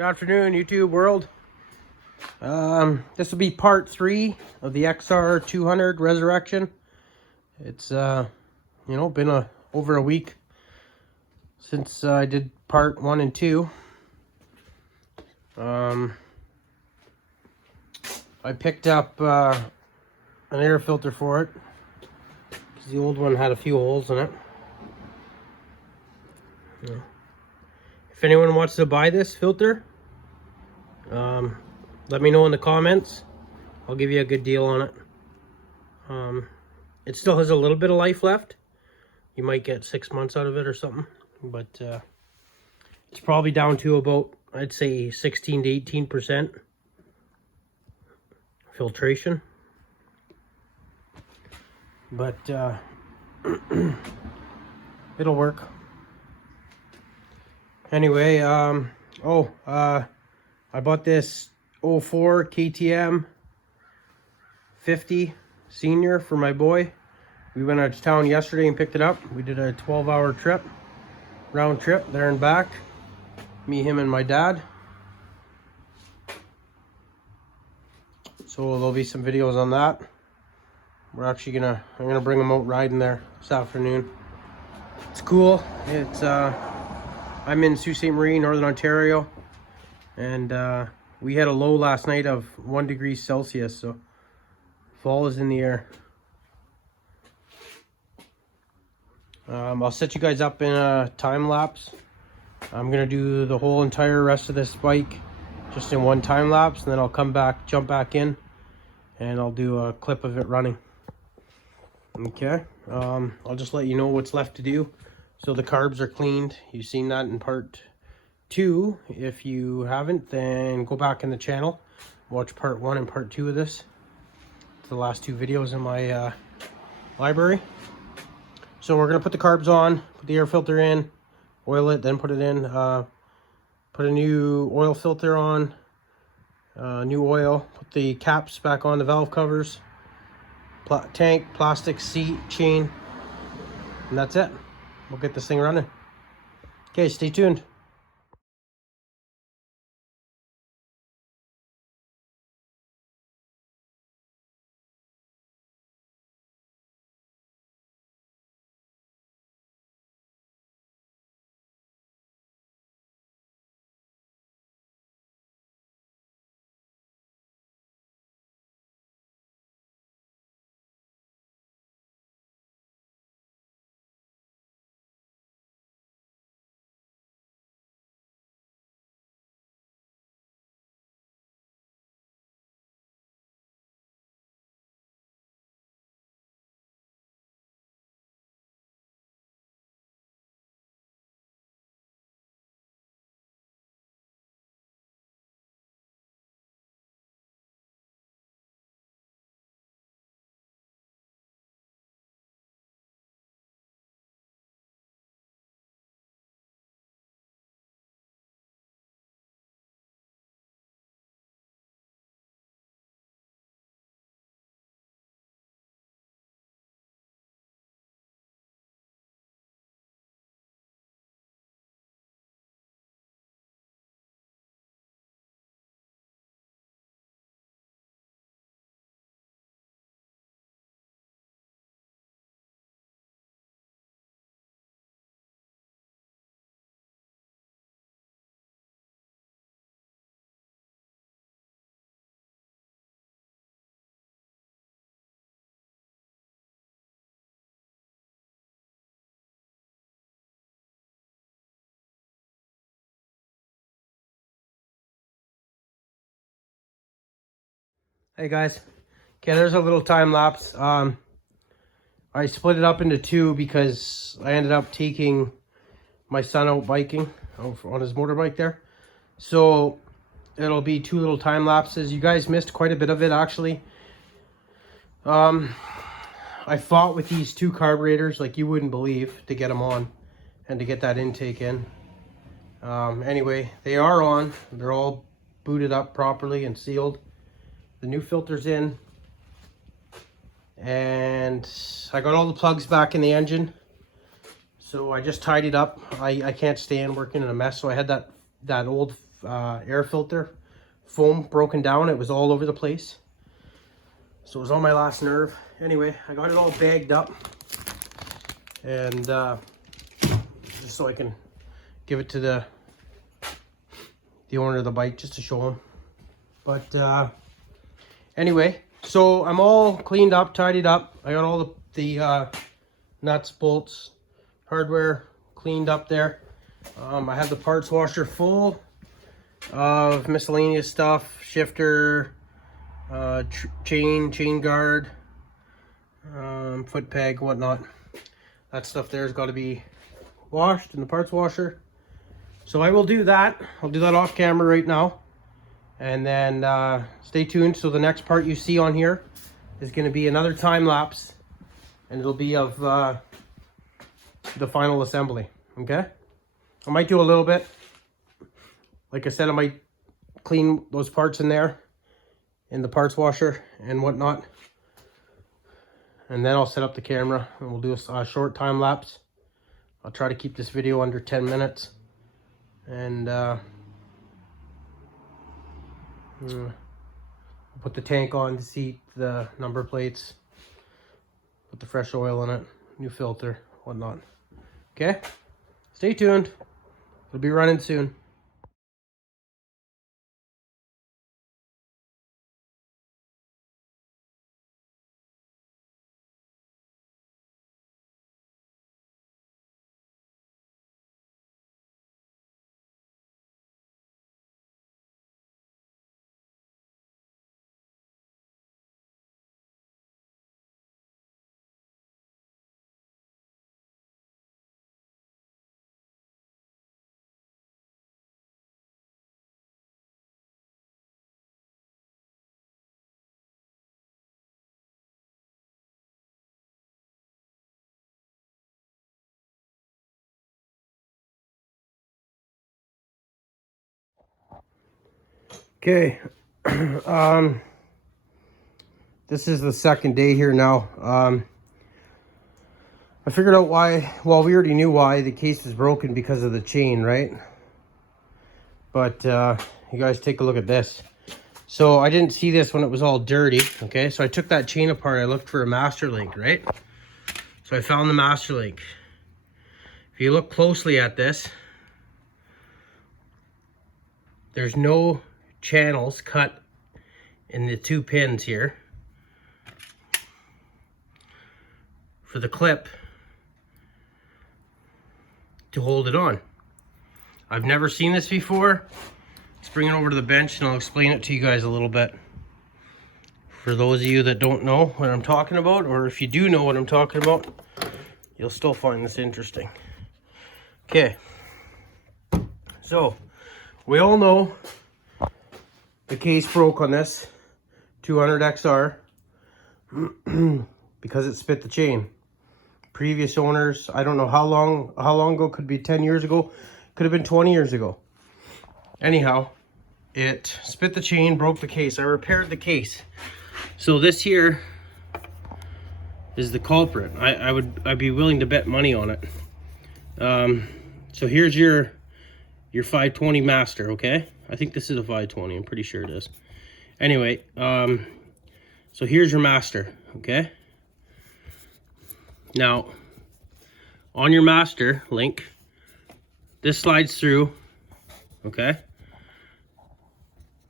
Good afternoon, YouTube world. This will be part 3 of the XR200 resurrection. It's been over a week since I did part 1 and 2. I picked up an air filter for it because the old one had a few holes in it. If anyone wants to buy this filter, let me know in the comments. I'll give you a good deal on it. It still has a little bit of life left. You might get 6 months out of it or something, but it's probably down to about, I'd say, 16 to 18% filtration. But it'll work. Anyway, I bought this 04 KTM 50 senior for my boy. We went out of town yesterday and picked it up. We did a 12-hour trip, round trip there and back. Me, him, and my dad. So there'll be some videos on that. We're actually I'm gonna bring him out riding there this afternoon. It's cool. It's I'm in Sault Ste. Marie, Northern Ontario, and we had a low last night of 1 degree Celsius, so fall is in the air. I'll set you guys up in a time lapse. I'm gonna do the whole entire rest of this bike just in one time lapse, and then I'll come back, jump back in, and I'll do a clip of it running. Okay, I'll just let you know what's left to do. So the carbs are cleaned. You've seen that in part 2. If you haven't, then go back in the channel, watch part 1 and part 2 of this. It's the last 2 videos in my library. So we're gonna put the carbs on, put the air filter in, oil it, then put it in, put a new oil filter on, new oil, put the caps back on the valve covers, tank, plastic, seat, chain, and that's it. We'll get this thing running. Okay, stay tuned. Hey guys, okay, there's a little time lapse. I split it up into 2 because I ended up taking my son out biking on his motorbike there. So it'll be 2 little time lapses. You guys missed quite a bit of it actually. I fought with these 2 carburetors like you wouldn't believe to get them on and to get that intake in. Anyway, they are on. They're all booted up properly and sealed. The new filter's in, and I got all the plugs back in the engine. So I just tidied up. I can't stand working in a mess, so I had that old air filter foam broken down. It was all over the place. So it was on my last nerve. Anyway, I got it all bagged up. And just so I can give it to the owner of the bike just to show him. But anyway, so I'm all cleaned up, tidied up. I got all the nuts, bolts, hardware cleaned up there. I have the parts washer full of miscellaneous stuff, shifter, chain guard, foot peg, whatnot. That stuff there's got to be washed in the parts washer. So I will do that. I'll do that off camera right now. And then stay tuned. So the next part you see on here is going to be another time lapse. And it'll be of the final assembly. Okay? I might do a little bit. Like I said, I might clean those parts in there in the parts washer and whatnot. And then I'll set up the camera and we'll do a short time lapse. I'll try to keep this video under 10 minutes. And put the tank on, the seat, the number plates, put the fresh oil in it, new filter, whatnot. Okay? Stay tuned. It'll be running soon. Okay, this is the second day here now. I figured out why, well, we already knew why the case is broken because of the chain, right? But you guys take a look at this. So I didn't see this when it was all dirty, okay? So I took that chain apart, I looked for a master link, right? So I found the master link. If you look closely at this, there's no channels cut in the two pins here for the clip to hold it on. I've never seen this before. Let's bring it over to the bench and I'll explain it to you guys a little bit. For those of you that don't know what I'm talking about, or if you do know what I'm talking about, you'll still find this interesting. Okay, so we all know the case broke on this 200 XR because it spit the chain. Previous owners, I don't know how long ago, could be 10 years ago, could have been 20 years ago. Anyhow, it spit the chain, broke the case. I repaired the case. So this here is the culprit. I'd be willing to bet money on it. So here's your 520 master, okay? I think this is a 520, I'm pretty sure it is. Anyway, so here's your master, okay? Now, on your master link, this slides through, okay?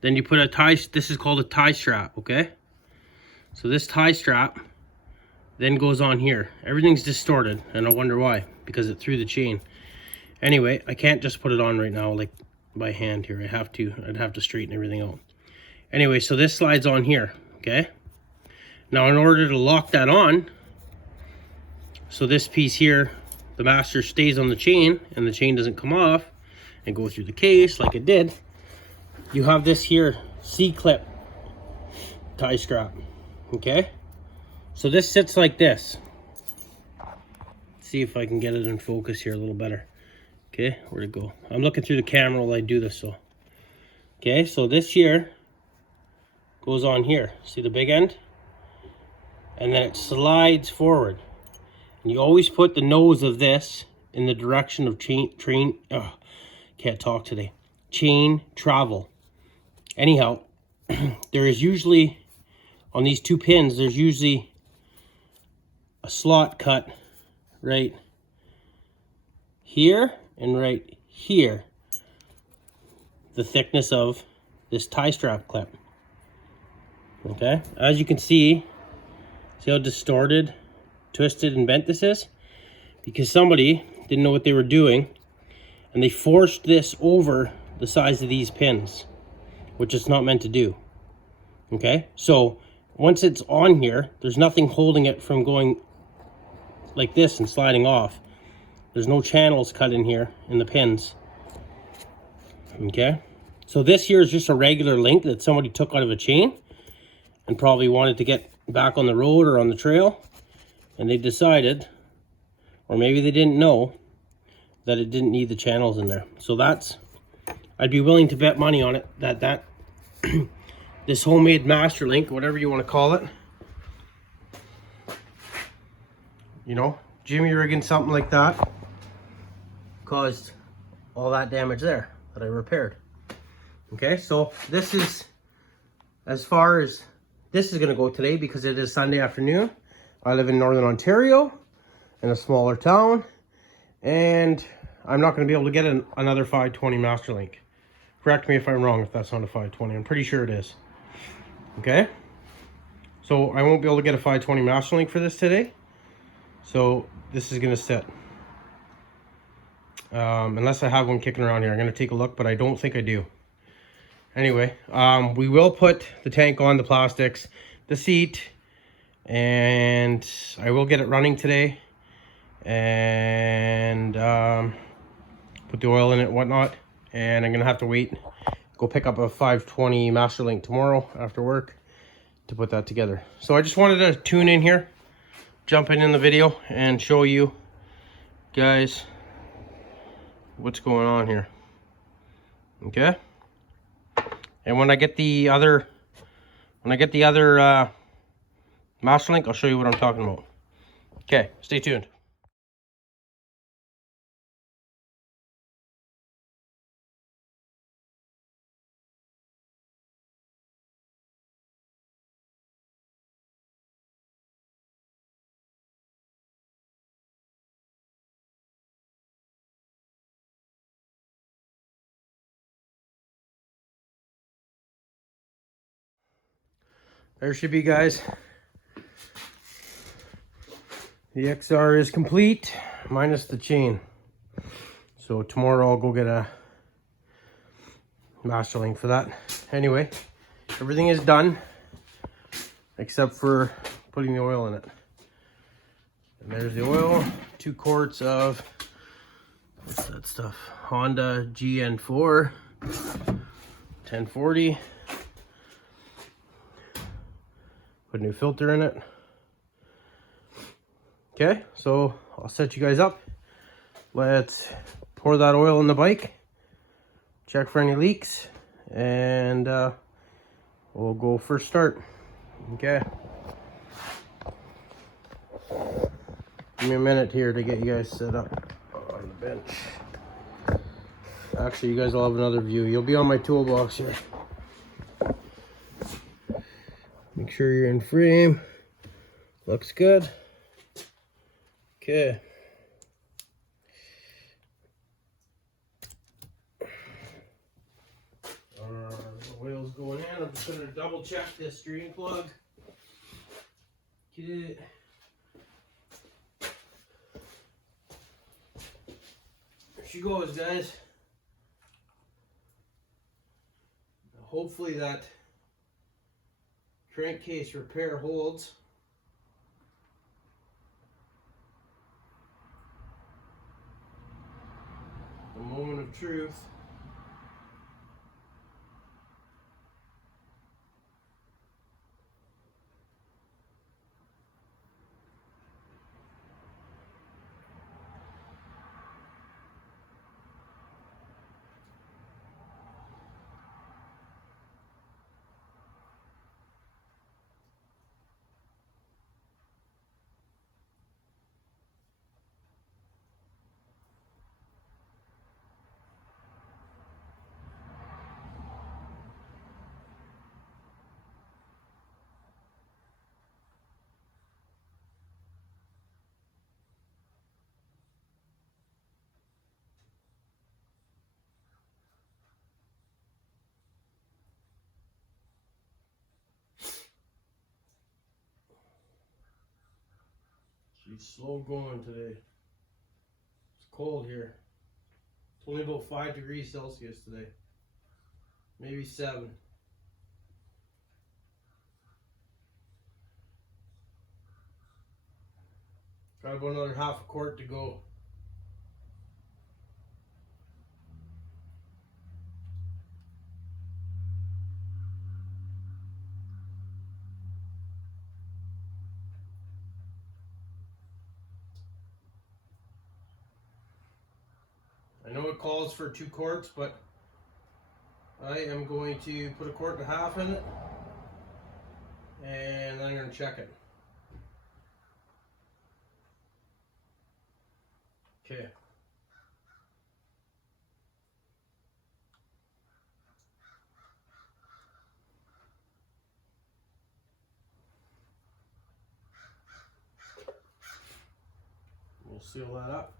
Then you put a tie, this is called a tie strap, okay? So this tie strap then goes on here. Everything's distorted, and I wonder why, because it threw the chain. Anyway, I can't just put it on right now, like, by hand here. I'd have to straighten everything out. Anyway, so this slides on here, okay? Now in order to lock that on, so this piece here, the master stays on the chain and the chain doesn't come off and go through the case like it did, you have this here C-clip tie strap, okay? So this sits like this. Let's see if I can get it in focus here a little better. Okay, where'd it go? I'm looking through the camera while I do this, so. Okay, so this here goes on here. See the big end? And then it slides forward. And you always put the nose of this in the direction of can't talk today. chain travel. Anyhow, there is usually, on these 2 pins, there's usually a slot cut right here and right here, the thickness of this tie strap clip. Okay, as you can see how distorted, twisted, and bent this is? Because somebody didn't know what they were doing, and they forced this over the size of these pins, which it's not meant to do. Okay, so once it's on here, there's nothing holding it from going like this and sliding off. There's no channels cut in here in the pins. Okay, so this here is just a regular link that somebody took out of a chain and probably wanted to get back on the road or on the trail, and they decided, or maybe they didn't know, that it didn't need the channels in there. So that's, I'd be willing to bet money on it that this homemade master link, whatever you want to call it, you know, jimmy rigging something like that, caused all that damage there that I repaired. Okay, so this is as far as this is going to go today, because it is Sunday afternoon. I live in Northern Ontario in a smaller town, and I'm not going to be able to get another 520 master link. Correct me if I'm wrong, if that's not a 520. I'm pretty sure it is. Okay, so I won't be able to get a 520 master link for this today, so this is going to sit unless I have one kicking around here. I'm going to take a look, but I don't think I do. Anyway, we will put the tank on, the plastics, the seat, and I will get it running today, and put the oil in it and whatnot. And I'm gonna have to wait, go pick up a 520 master link tomorrow after work to put that together. So I just wanted to tune in here, jump in the video, and show you guys what's going on here. Okay, and when I get the other master link, I'll show you what I'm talking about. Okay, stay tuned. There should be, guys. The XR is complete, minus the chain. So tomorrow I'll go get a master link for that. Anyway, everything is done except for putting the oil in it. And there's the oil, 2 quarts of, what's that stuff? Honda GN4 1040. Put a new filter in it. Okay, so I'll set you guys up. Let's pour that oil in the bike, check for any leaks, and we'll go first start. Okay. Give me a minute here to get you guys set up on the bench. Actually, you guys will have another view. You'll be on my toolbox here. Make sure you're in frame. Looks good. Okay. The oil's going in. I'm just going to double check this drain plug. Get it. There she goes, guys. Hopefully that crankcase repair holds. The moment of truth. She's slow going today. It's cold here. It's only about 5 degrees Celsius today. Maybe 7. Got about another half a quart to go. I know it calls for 2 quarts, but I am going to put 1.5 quarts in it, and I'm going to check it. Okay. We'll seal that up.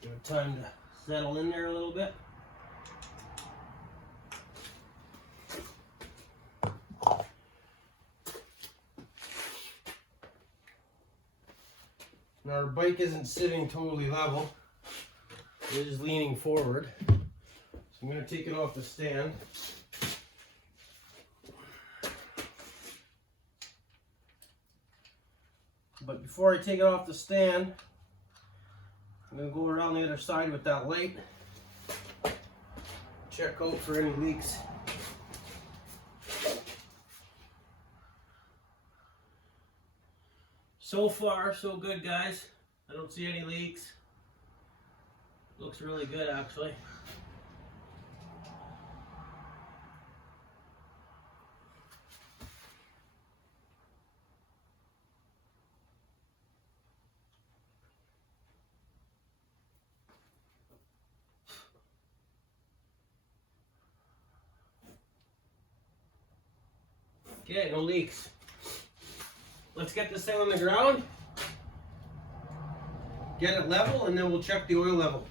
Give it time to settle in there a little bit. Now our bike isn't sitting totally level. It is leaning forward. So I'm going to take it off the stand. But before I take it off the stand, I'm going to go around the other side with that light. Check out for any leaks. So far, so good, guys. I don't see any leaks. Looks really good, actually. Okay, no leaks. Let's get this thing on the ground, get it level, and then we'll check the oil level.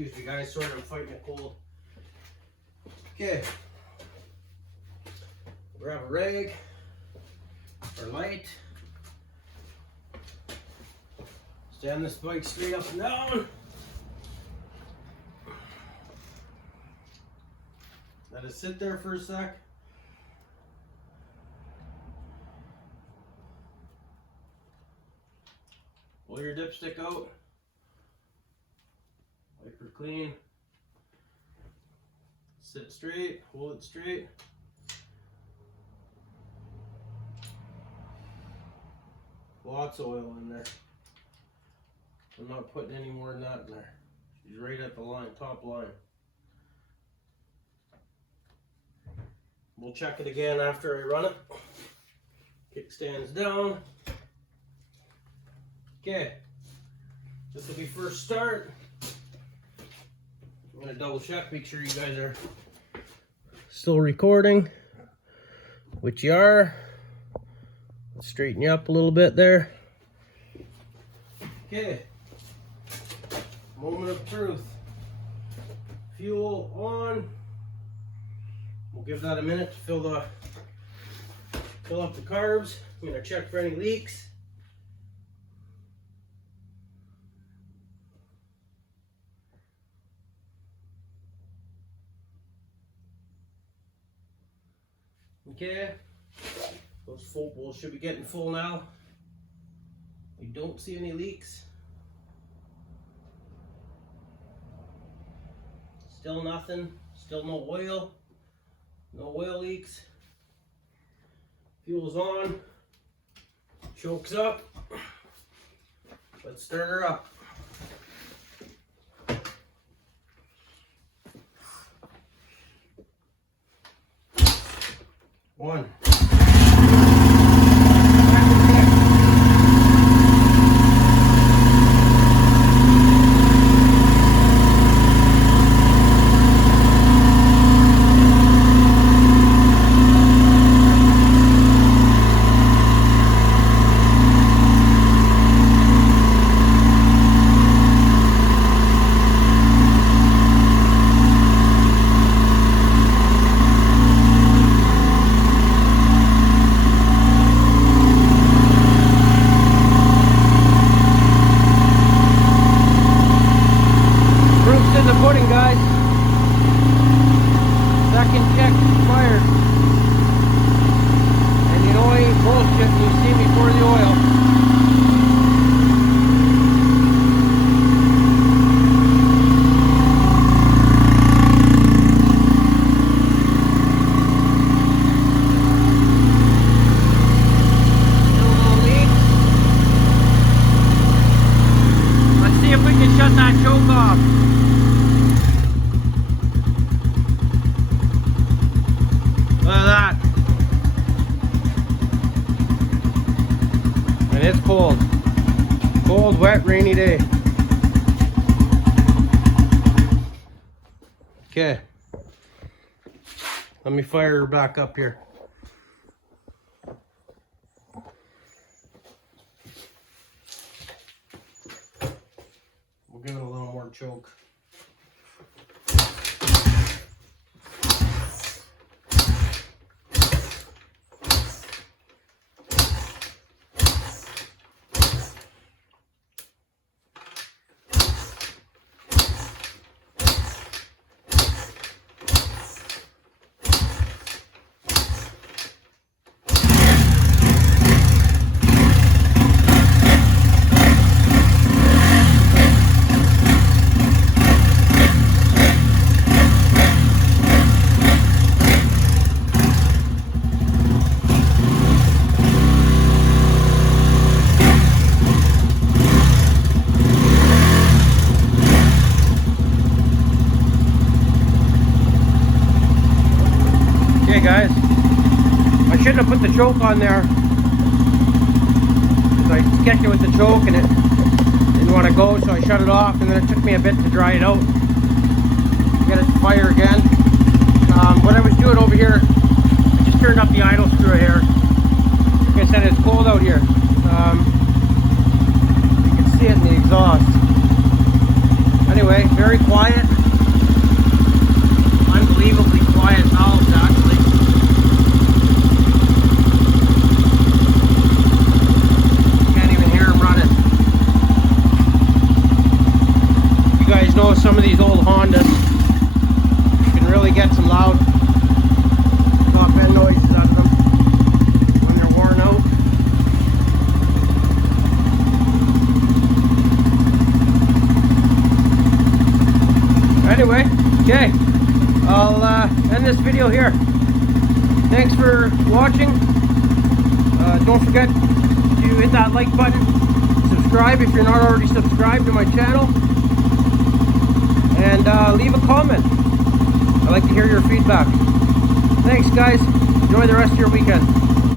Excuse me, guys. Sorry, I'm fighting a cold. Okay. Grab a rag or light. Stand this bike straight up and down. Let it sit there for a sec. Pull your dipstick out. Wipe her clean. Sit straight, hold it straight. Lots of oil in there. I'm not putting any more than that in there. She's right at the line, top line. We'll check it again after I run it. Kickstand's down. Okay, this will be first start. I'm gonna double check, make sure you guys are still recording, which you are. Let's straighten you up a little bit there. Okay, moment of truth. Fuel on. We'll give that a minute to fill up the carbs. I'm gonna check for any leaks. Okay, those full bowls should be getting full now. We don't see any leaks. Still nothing. Still no oil. No oil leaks. Fuel's on. Choke's up. Let's start her up. One. Guys, second check fired, and you know I ain't bullshit. You see me pour the oil. Still no leaks. Let's see if we can shut that choke off. Look at that. And it's cold. Cold, wet, rainy day. Okay. Let me fire her back up here. We'll give it a little more choke. Okay guys, I shouldn't have put the choke on there. So I sketched it with the choke and it didn't want to go, so I shut it off, and then it took me a bit to dry it out. Get it to fire again. What I was doing over here, I just turned up the idle screw here. Like I said, it's cold out here. You can see it in the exhaust. Anyway, very quiet. Unbelievably quiet valves actually. You guys know some of these old Hondas, you can really get some loud top end noises out of them when they're worn out. Anyway, okay, I'll end this video here. Thanks for watching. Don't forget to hit that like button, subscribe if you're not already subscribed to my channel, and leave a comment. I'd like to hear your feedback. Thanks guys, enjoy the rest of your weekend.